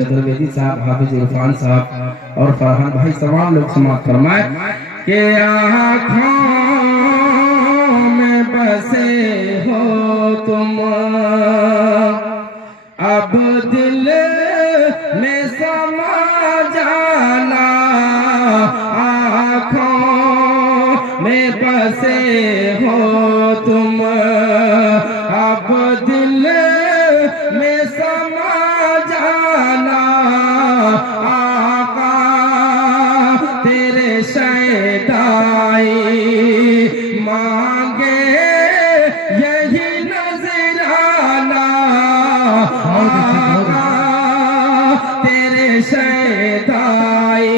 चतुर्वेदी साहब, हाफिज इरफान साहब और फरहान भाई तमाम लोग समाप्त फरमाए कि आँखों में बसे हो तुम, अब दिल में समा जाना, आँखों में बसे हो तुम, अब दिल में समा जाना, आका तेरे शैदाई मांगे यही नजराना, आका तेरे शैदाई